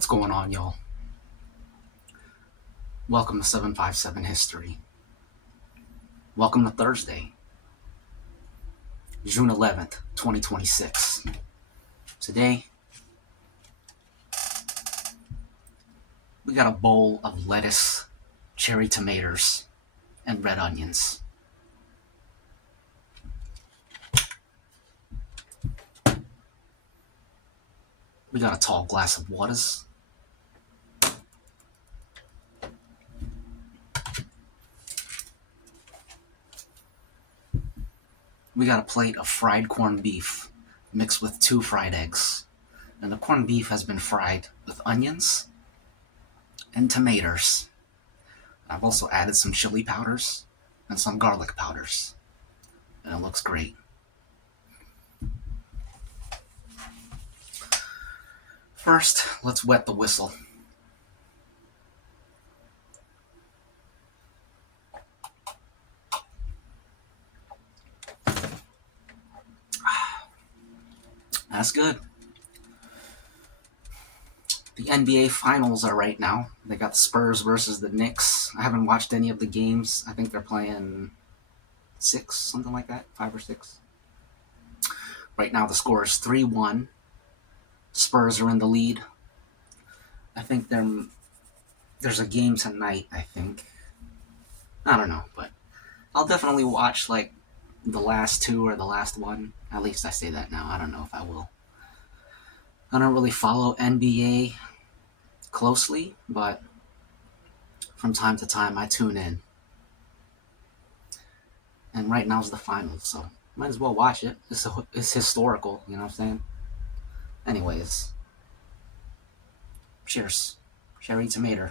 What's going on, y'all? Welcome to 757 History. Welcome to Thursday, June 11th, 2026. Today, we got a bowl of lettuce, cherry tomatoes, and red onions. We got a tall glass of waters. We got a plate of fried corned beef mixed with 2 fried eggs. And the corned beef has been fried with onions and tomatoes. I've also added some chili powders and some garlic powders. And it looks great. First, let's wet the whistle. That's good. The NBA Finals are right now. They got the Spurs versus the Knicks. I haven't watched any of the games. I think they're playing 6, something like that, 5 or 6. Right now the score is 3-1. Spurs are in the lead. I think there's a game tonight, I think. I don't know, but I'll definitely watch like the last 2 or the last one. At least I say that now. I don't know if I will. I don't really follow NBA closely, but from time to time I tune in. And right now's the finals, so might as well watch it. It's historical, you know what I'm saying? Anyways, cheers. Cherry tomato.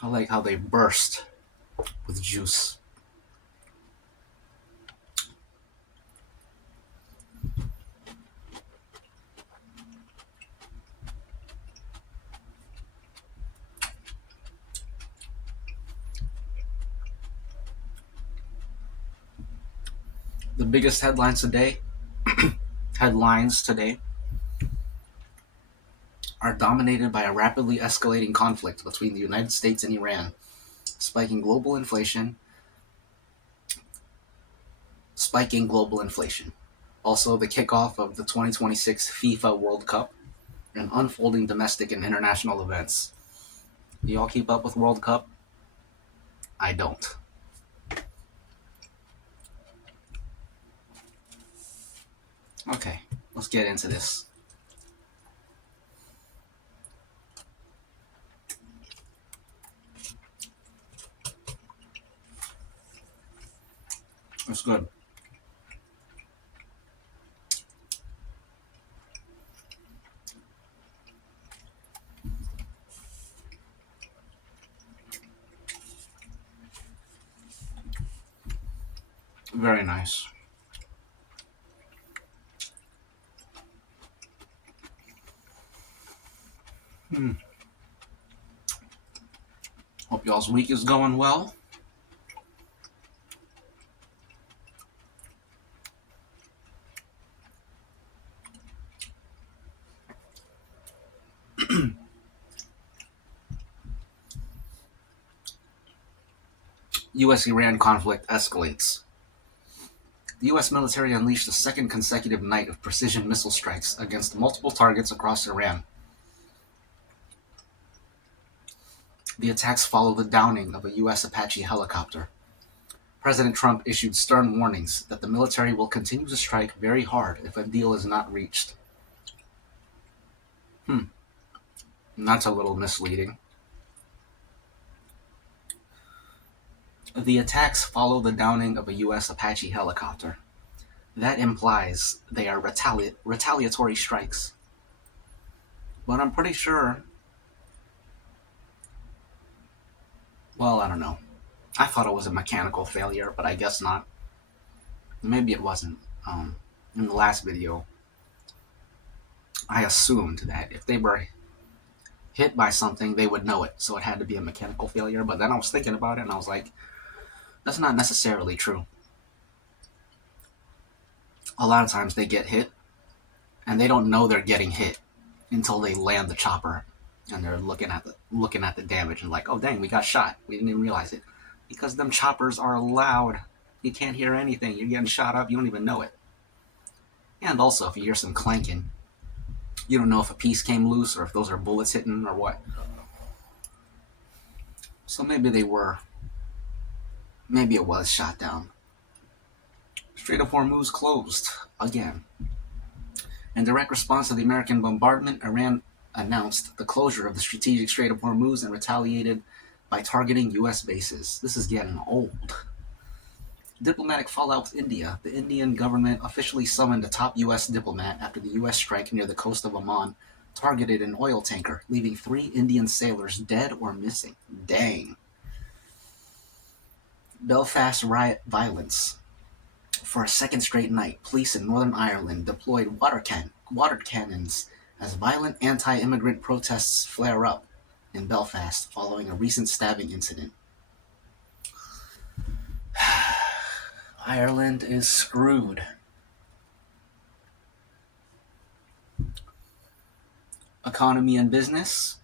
I like how they burst with juice. The biggest headlines today are dominated by a rapidly escalating conflict between the United States and Iran, spiking global inflation. Also, the kickoff of the 2026 FIFA World Cup and unfolding domestic and international events. Do y'all keep up with World Cup? I don't. Okay, let's get into this. That's good. Very nice. Hope y'all's week is going well. U.S.-Iran conflict escalates. The U.S. military unleashed a second consecutive night of precision missile strikes against multiple targets across Iran. The attacks follow the downing of a U.S. Apache helicopter. President Trump issued stern warnings that the military will continue to strike very hard if a deal is not reached. That's a little misleading. The attacks follow the downing of a U.S. Apache helicopter. That implies they are retaliatory strikes. But I'm pretty sure... Well, I don't know. I thought it was a mechanical failure, but I guess not. Maybe it wasn't. In the last video, I assumed that if they were hit by something, they would know it. So it had to be a mechanical failure. But then I was thinking about it and I was like, that's not necessarily true. A lot of times they get hit and they don't know they're getting hit until they land the chopper and they're looking at the damage and like, oh dang, we got shot. We didn't even realize it. Because them choppers are loud. You can't hear anything. You're getting shot up, you don't even know it. And also if you hear some clanking, you don't know if a piece came loose or if those are bullets hitting or what. So maybe it was shot down. Strait of Hormuz closed again. In direct response to the American bombardment, Iran announced the closure of the strategic Strait of Hormuz and retaliated by targeting U.S. bases. This is getting old. Diplomatic fallout with India. The Indian government officially summoned a top U.S. diplomat after the U.S. strike near the coast of Oman targeted an oil tanker, leaving 3 Indian sailors dead or missing. Dang. Belfast riot violence. For a second straight night, police in Northern Ireland deployed water cannons as violent anti-immigrant protests flare up in Belfast following a recent stabbing incident. Ireland is screwed. Economy and business.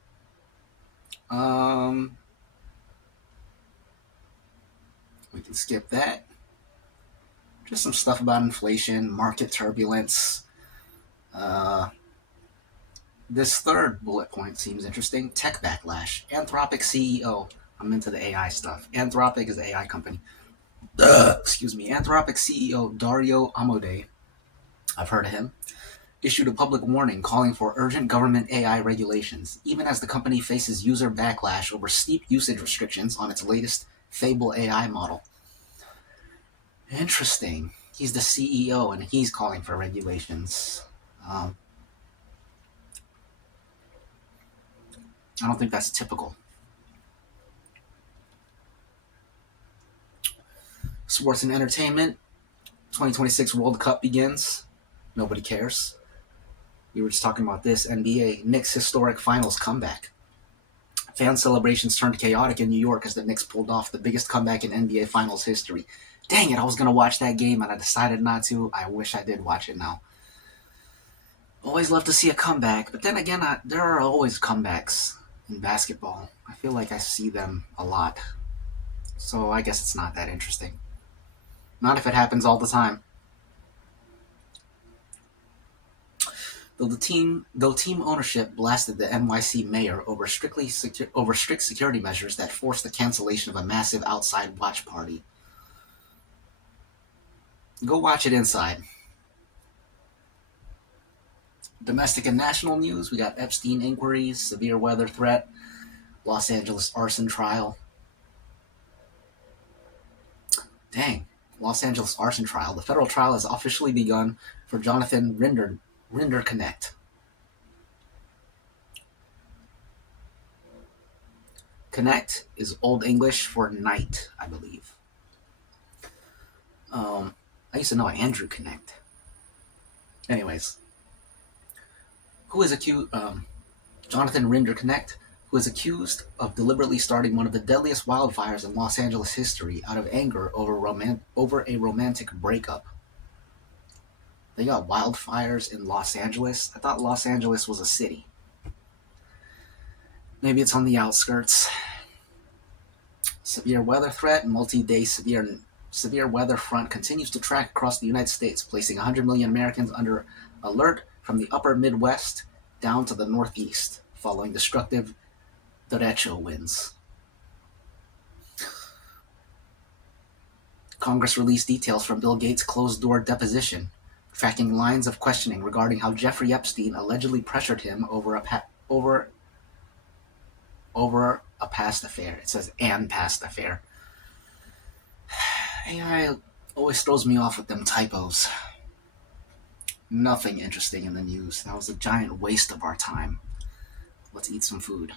We can skip that. Just some stuff about inflation, market turbulence. This third bullet point seems interesting. Tech backlash. Anthropic CEO. I'm into the AI stuff. Anthropic is the AI company. Excuse me. Anthropic CEO Dario Amodei, I've heard of him, issued a public warning calling for urgent government AI regulations, even as the company faces user backlash over steep usage restrictions on its latest Fable AI model. Interesting. He's the CEO and he's calling for regulations. I don't think that's typical. Sports and entertainment. 2026 World Cup begins. Nobody cares. We were just talking about this. NBA. Knicks historic finals comeback. Fan celebrations turned chaotic in New York as the Knicks pulled off the biggest comeback in NBA Finals history. Dang it, I was going to watch that game and I decided not to. I wish I did watch it now. Always love to see a comeback, but then again, there are always comebacks in basketball. I feel like I see them a lot. So I guess it's not that interesting. Not if it happens all the time. Though team ownership blasted the NYC mayor over strict security measures that forced the cancellation of a massive outside watch party. Go watch it inside. Domestic and national news, we got Epstein inquiries, severe weather threat, Los Angeles arson trial. Dang, Los Angeles arson trial. The federal trial has officially begun for Jonathan Rinderknecht. Connect is Old English for night, I believe. I used to know Andrew Connect. Anyways, who is accused? Jonathan Rinderknecht, who is accused of deliberately starting one of the deadliest wildfires in Los Angeles history out of anger over a romantic breakup. They got wildfires in Los Angeles? I thought Los Angeles was a city. Maybe it's on the outskirts. Severe weather threat. Multi-day severe weather front continues to track across the United States, placing 100 million Americans under alert from the upper Midwest down to the Northeast, following destructive derecho winds. Congress released details from Bill Gates' closed-door deposition, tracking lines of questioning regarding how Jeffrey Epstein allegedly pressured him over a past affair. It says "and past affair." AI always throws me off with them typos. Nothing interesting in the news. That was a giant waste of our time. Let's eat some food.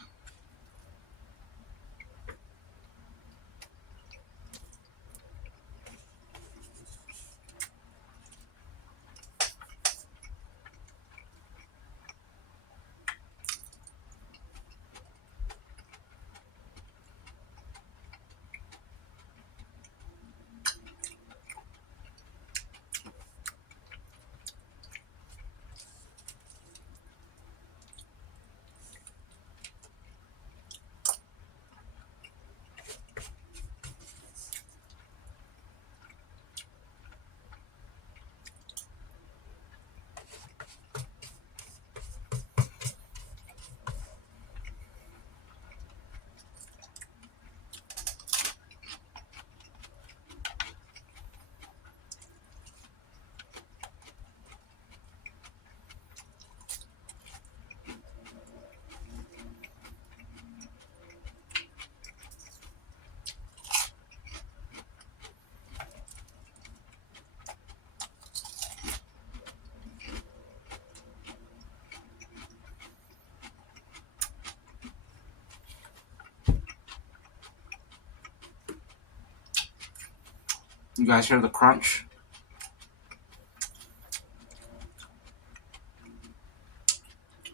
You guys hear the crunch?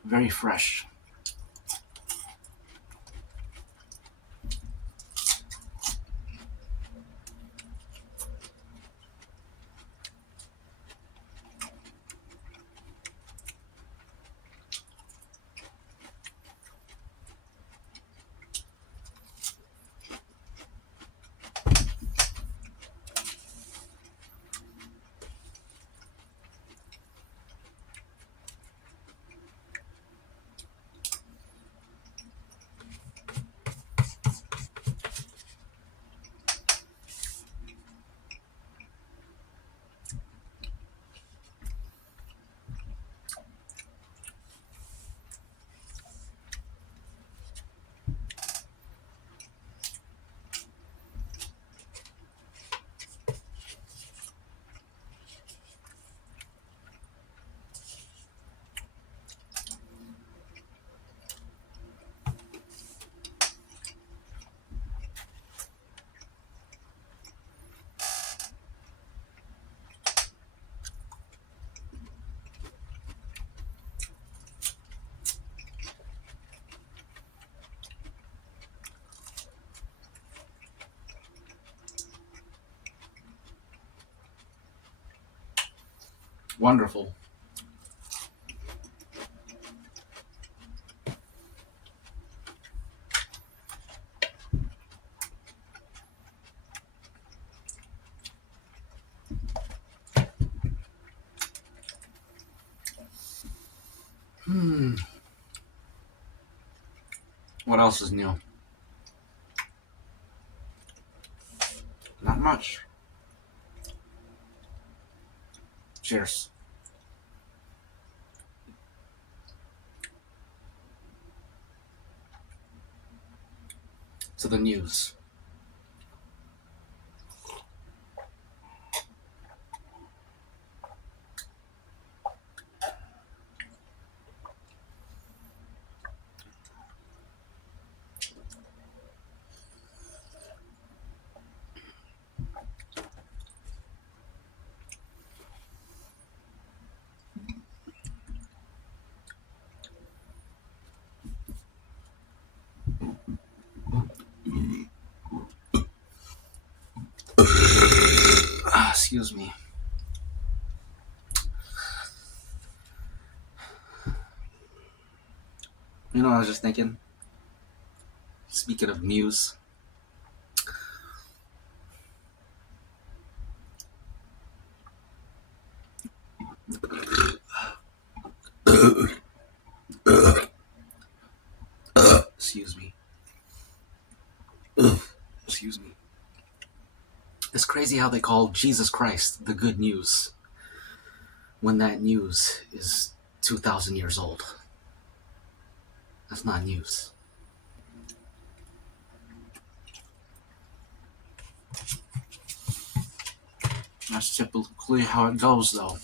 Very fresh. Wonderful. What else is new? Not much. Cheers. To the news. Excuse me. You know, I was just thinking, speaking of news, excuse me. Excuse me. It's crazy how they call Jesus Christ the good news when that news is 2,000 years old. That's not news. That's typically how it goes, though.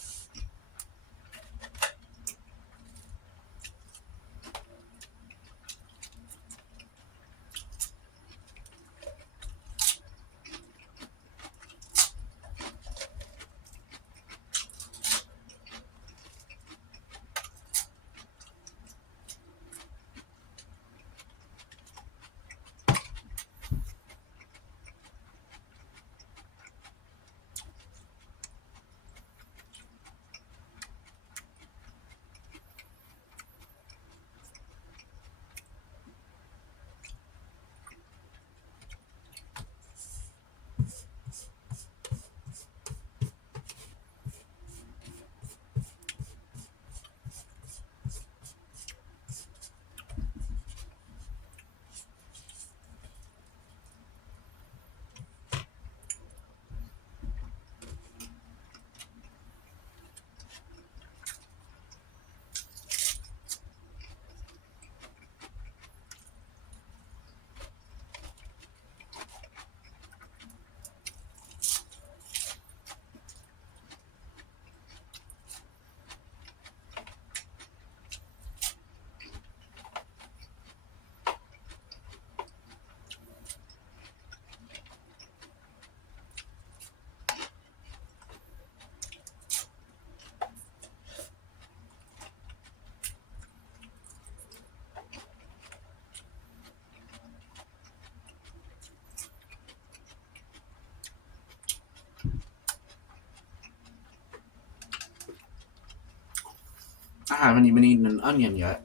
I haven't even eaten an onion yet.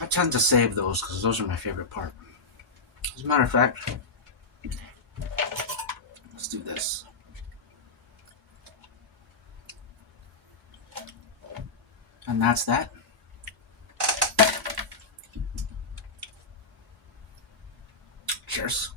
I tend to save those because those are my favorite part. As a matter of fact, let's do this. And that's that. Cheers.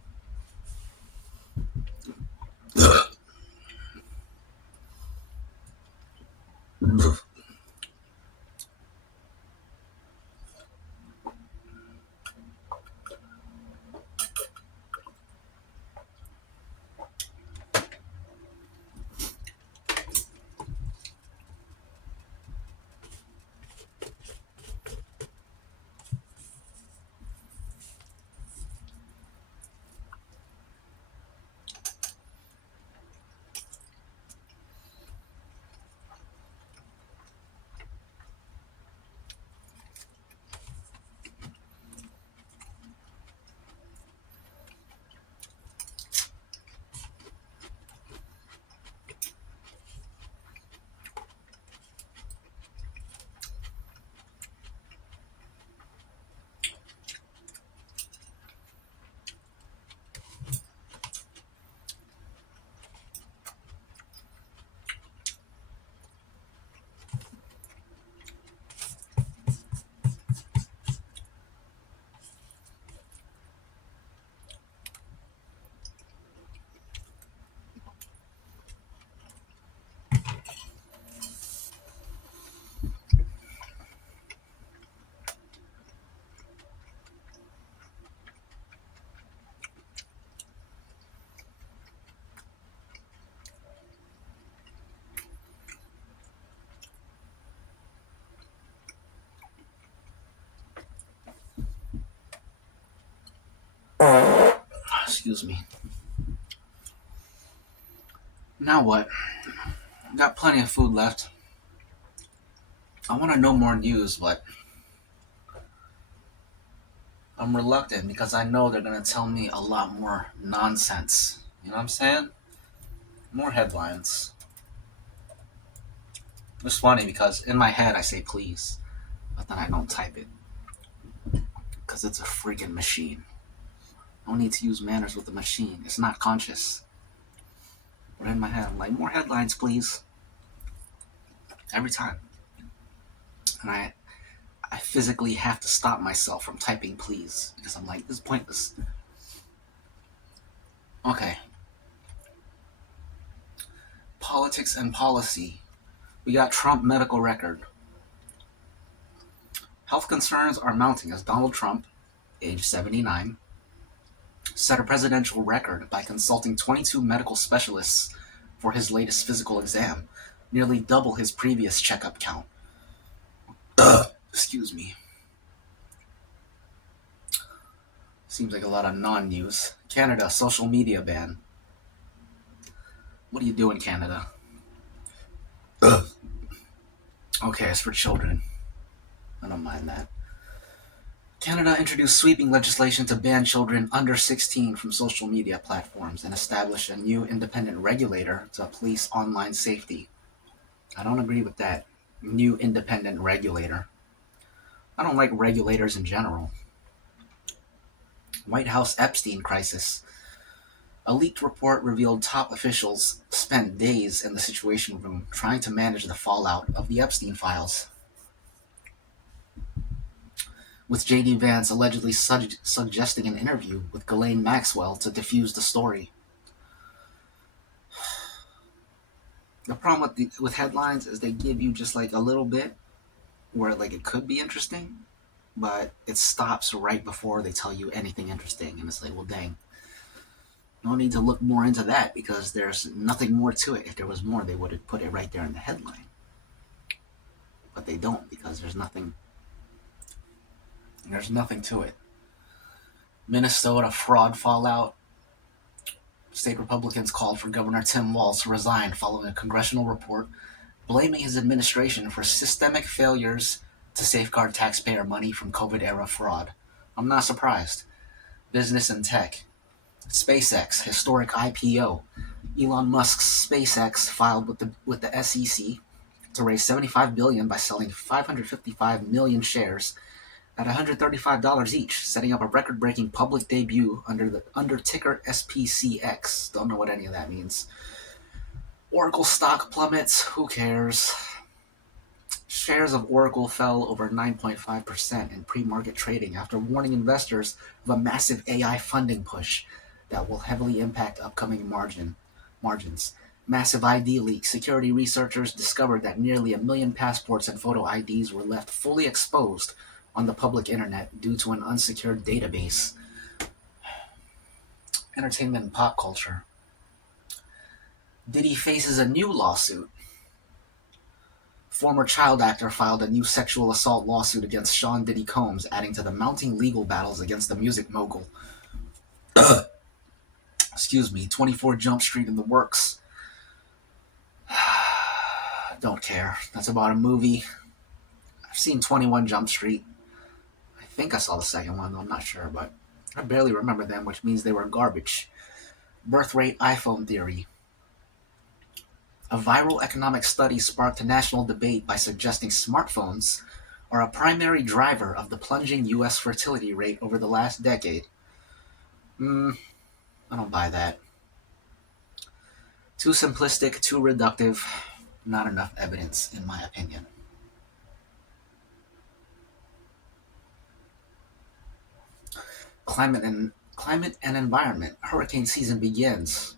Excuse me. Now what? Got plenty of food left. I want to know more news, but I'm reluctant because I know they're going to tell me a lot more nonsense. You know what I'm saying? More headlines. It's funny because in my head I say please, but then I don't type it because it's a freaking machine. No need to use manners with the machine. It's not conscious. But in my head, I'm like, more headlines, please. Every time. And I physically have to stop myself from typing please because I'm like, this is pointless. Okay. Politics and policy. We got Trump medical record. Health concerns are mounting as Donald Trump, age 79, set a presidential record by consulting 22 medical specialists for his latest physical exam, nearly double his previous checkup count. Excuse me. Seems like a lot of non-news. Canada, social media ban. What are you doing, Canada? Okay, it's for children. I don't mind that. Canada introduced sweeping legislation to ban children under 16 from social media platforms and establish a new independent regulator to police online safety. I don't agree with that. New independent regulator. I don't like regulators in general. White House Epstein crisis. A leaked report revealed top officials spent days in the Situation Room trying to manage the fallout of the Epstein files, with J.D. Vance allegedly suggesting an interview with Ghislaine Maxwell to defuse the story. The problem with headlines is they give you just like a little bit where like it could be interesting, but it stops right before they tell you anything interesting, and it's like, well, dang. No need to look more into that because there's nothing more to it. If there was more, they would have put it right there in the headline. But they don't because there's nothing to it. Minnesota fraud fallout. State Republicans called for Governor Tim Walz to resign following a congressional report blaming his administration for systemic failures to safeguard taxpayer money from COVID-era fraud. I'm not surprised. Business and tech. SpaceX historic IPO. Elon Musk's SpaceX filed with the SEC to raise $75 billion by selling 555 million shares at $135 each, setting up a record-breaking public debut under ticker SPCX. Don't know what any of that means. Oracle stock plummets. Who cares? Shares of Oracle fell over 9.5% in pre-market trading after warning investors of a massive AI funding push that will heavily impact upcoming margins. Massive ID leak. Security researchers discovered that nearly 1 million passports and photo IDs were left fully exposed on the public internet due to an unsecured database. Entertainment and pop culture. Diddy faces a new lawsuit. Former child actor filed a new sexual assault lawsuit against Sean Diddy Combs, adding to the mounting legal battles against the music mogul. Excuse me, 24 Jump Street in the works. Don't care. That's about a movie. I've seen 21 Jump Street. I think I saw the second one, though I'm not sure, but I barely remember them, which means they were garbage. Birth rate iPhone theory. A viral economic study sparked a national debate by suggesting smartphones are a primary driver of the plunging U.S. fertility rate over the last decade. I don't buy that. Too simplistic, too reductive, not enough evidence, in my opinion. Climate and environment. Hurricane season begins.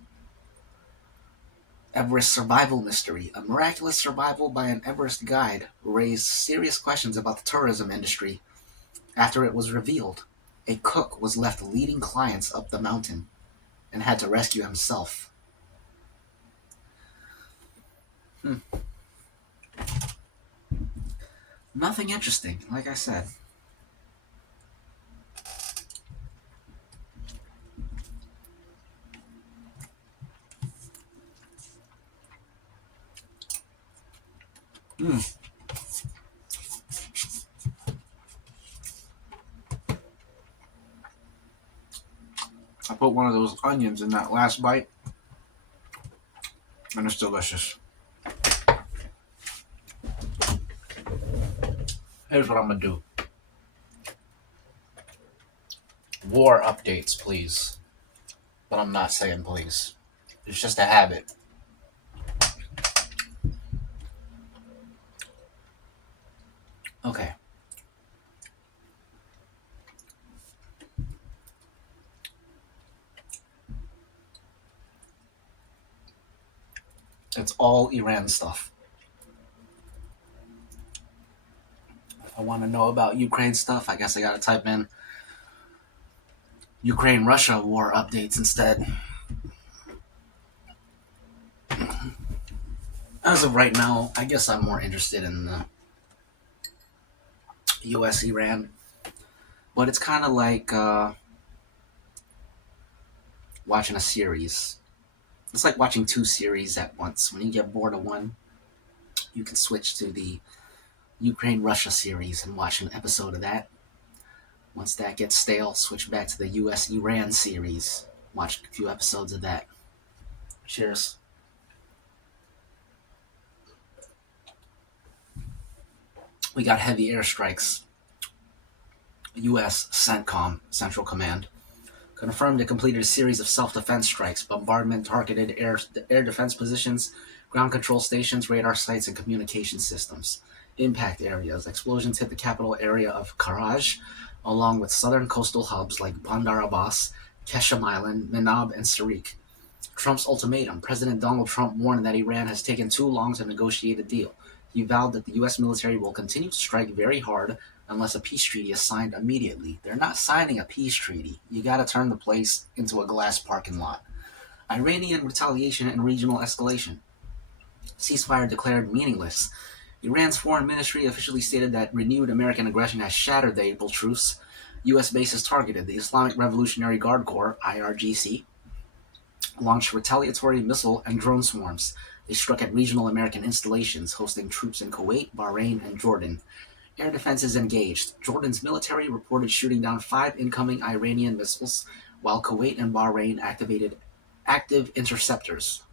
Everest survival mystery. A miraculous survival by an Everest guide raised serious questions about the tourism industry after it was revealed a cook was left leading clients up the mountain and had to rescue himself. Nothing interesting, like I said. I put one of those onions in that last bite, and it's delicious. Here's what I'm gonna do. War updates, please. But I'm not saying please. It's just a habit. Okay. It's all Iran stuff. If I want to know about Ukraine stuff, I guess I gotta type in Ukraine-Russia war updates instead. As of right now, I guess I'm more interested in the U.S.-Iran. But it's kind of like watching a series. It's like watching two series at once. When you get bored of one, you can switch to the Ukraine-Russia series and watch an episode of that. Once that gets stale, switch back to the US-Iran series. Watch a few episodes of that. Cheers. We got heavy airstrikes. US CENTCOM, Central Command, confirmed it completed a series of self-defense strikes, bombardment targeted air defense positions, ground control stations, radar sites, and communication systems. Impact areas. Explosions hit the capital area of Karaj, along with southern coastal hubs like Bandar Abbas, Keshem Island, Menab, and Sarik. Trump's ultimatum. President Donald Trump warned that Iran has taken too long to negotiate a deal. He vowed that the U.S. military will continue to strike very hard unless a peace treaty is signed immediately. They're not signing a peace treaty. You gotta turn the place into a glass parking lot. Iranian retaliation and regional escalation. Ceasefire declared meaningless. Iran's foreign ministry officially stated that renewed American aggression has shattered the April truce. U.S. bases targeted. The Islamic Revolutionary Guard Corps, IRGC, launched retaliatory missile and drone swarms. They struck at regional American installations, hosting troops in Kuwait, Bahrain, and Jordan. Air defense is engaged. Jordan's military reported shooting down 5 incoming Iranian missiles, while Kuwait and Bahrain activated active interceptors.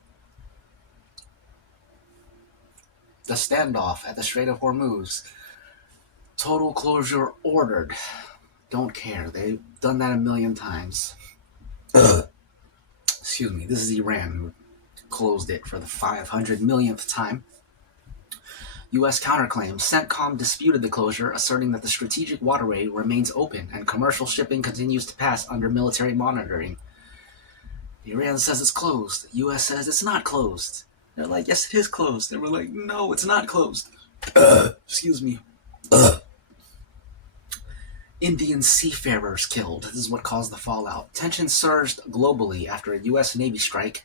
The standoff at the Strait of Hormuz. Total closure ordered. Don't care. They've done that a million times. Excuse me. This is Iran who closed it for the 500 millionth time. U.S. counterclaim. CENTCOM disputed the closure, asserting that the strategic waterway remains open and commercial shipping continues to pass under military monitoring. Iran says it's closed. The U.S. says it's not closed. They're like, yes, it is closed. And we're like, no, it's not closed. Excuse me. Indian seafarers killed. This is what caused the fallout. Tension surged globally after a U.S. Navy strike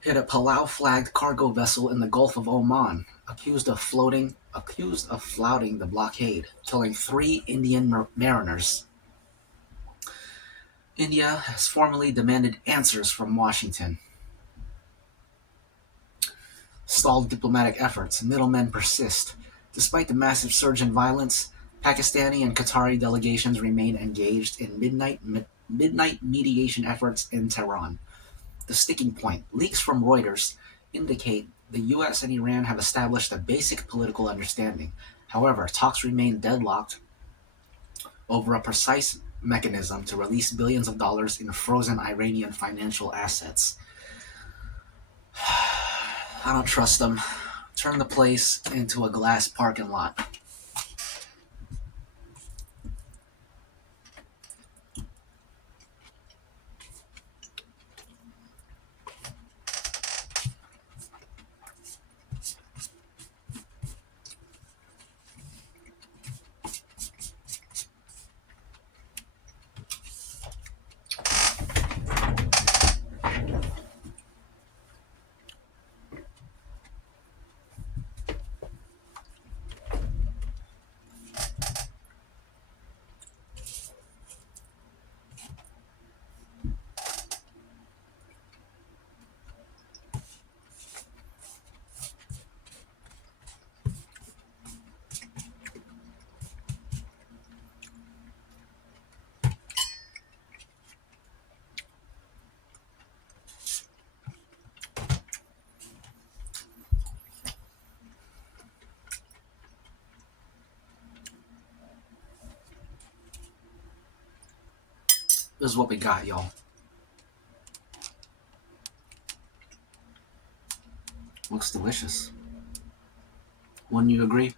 hit a Palau-flagged cargo vessel in the Gulf of Oman, accused of flouting the blockade, killing 3 Indian mariners. India has formally demanded answers from Washington. Stalled diplomatic efforts. Middlemen persist. Despite the massive surge in violence, Pakistani and Qatari delegations remain engaged in midnight mediation efforts in Tehran. The sticking point. Leaks from Reuters indicate the U.S. and Iran have established a basic political understanding. However, talks remain deadlocked over a precise mechanism to release billions of dollars in frozen Iranian financial assets. I don't trust them. Turn the place into a glass parking lot. This is what we got, y'all. Looks delicious. Wouldn't you agree?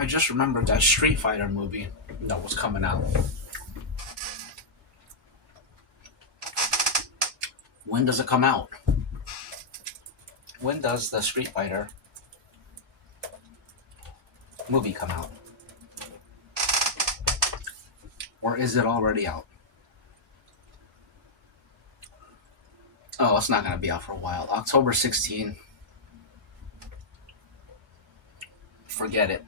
I just remembered that Street Fighter movie that was coming out. When does it come out? When does the Street Fighter movie come out? Or is it already out? Oh, it's not going to be out for a while. October 16. Forget it.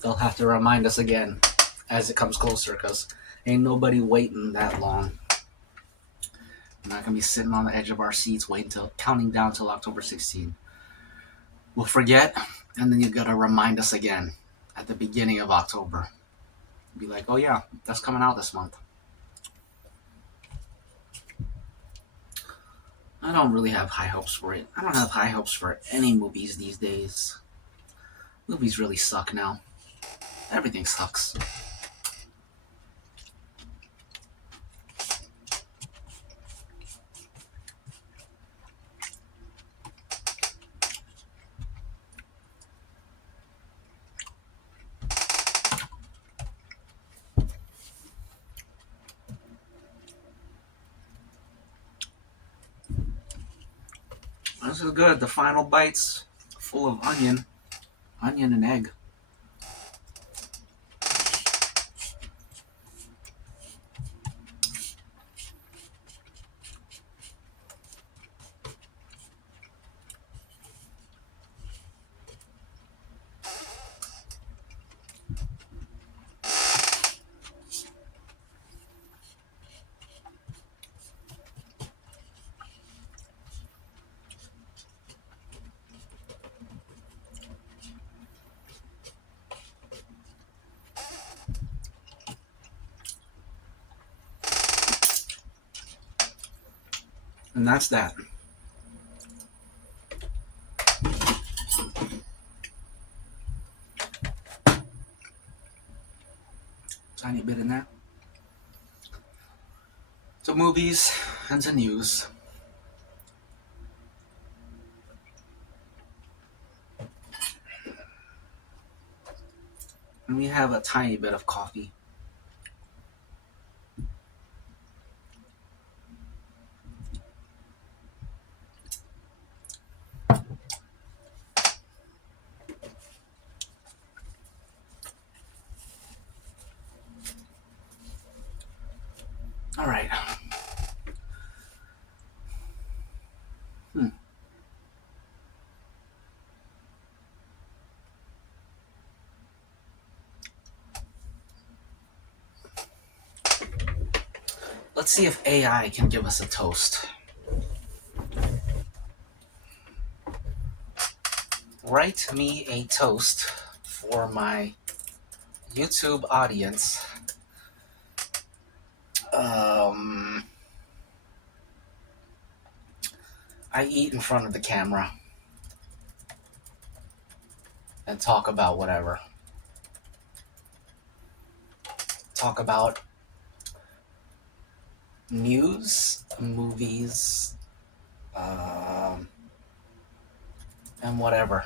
They'll have to remind us again as it comes closer, because ain't nobody waiting that long. We're not going to be sitting on the edge of our seats waiting till counting down till October 16. We'll forget, and then you got to remind us again at the beginning of October. Be like, oh yeah, that's coming out this month. I don't really have high hopes for it. I don't have high hopes for any movies these days. Movies really suck now. Everything sucks. This is good. The final bites, full of onion and egg. And that's that. Tiny bit in there. To movies and to news. And we have a tiny bit of coffee. All right. Let's see if AI can give us a toast. Write me a toast for my YouTube audience. I eat in front of the camera and talk about whatever. Talk about news, movies, and whatever.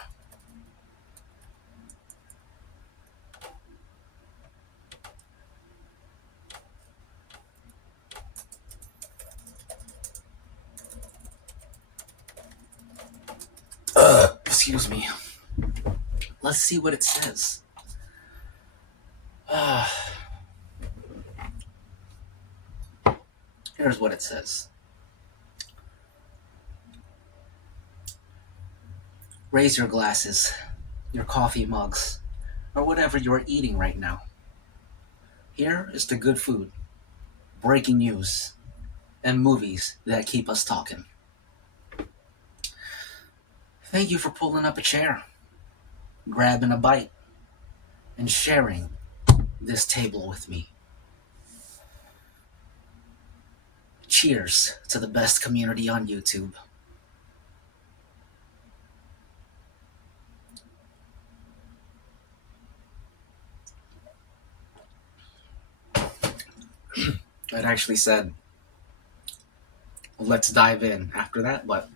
Excuse me. Let's see what it says. Here's what it says. Raise your glasses, your coffee mugs, or whatever you're eating right now. Here is the good food, breaking news, and movies that keep us talking. Thank you for pulling up a chair, grabbing a bite, and sharing this table with me. Cheers to the best community on YouTube. It actually said, let's dive in after that, but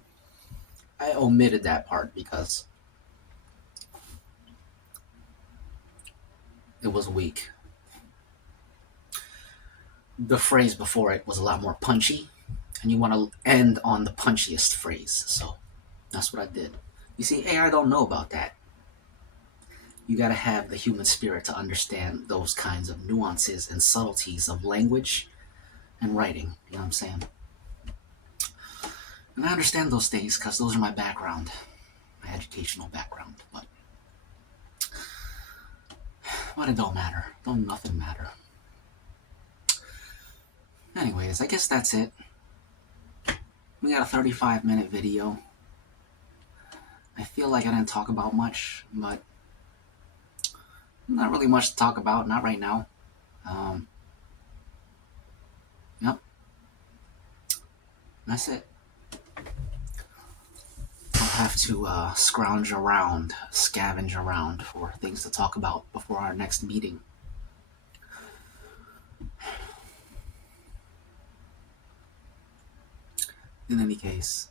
I omitted that part because it was weak. The phrase before it was a lot more punchy, and you want to end on the punchiest phrase, so that's what I did. You see, AI don't know about that. You gotta have the human spirit to understand those kinds of nuances and subtleties of language and writing, you know what I'm saying? And I understand those things because those are my background, my educational background, but it don't matter. Don't nothing matter. Anyways, I guess that's it. We got a 35-minute video. I feel like I didn't talk about much, but not really much to talk about, not right now. Yep. That's it. I'll have to scavenge around for things to talk about before our next meeting. In any case,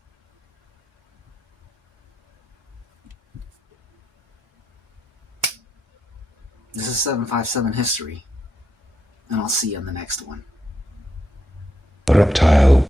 this is 757 History, and I'll see you on the next one. Reptile.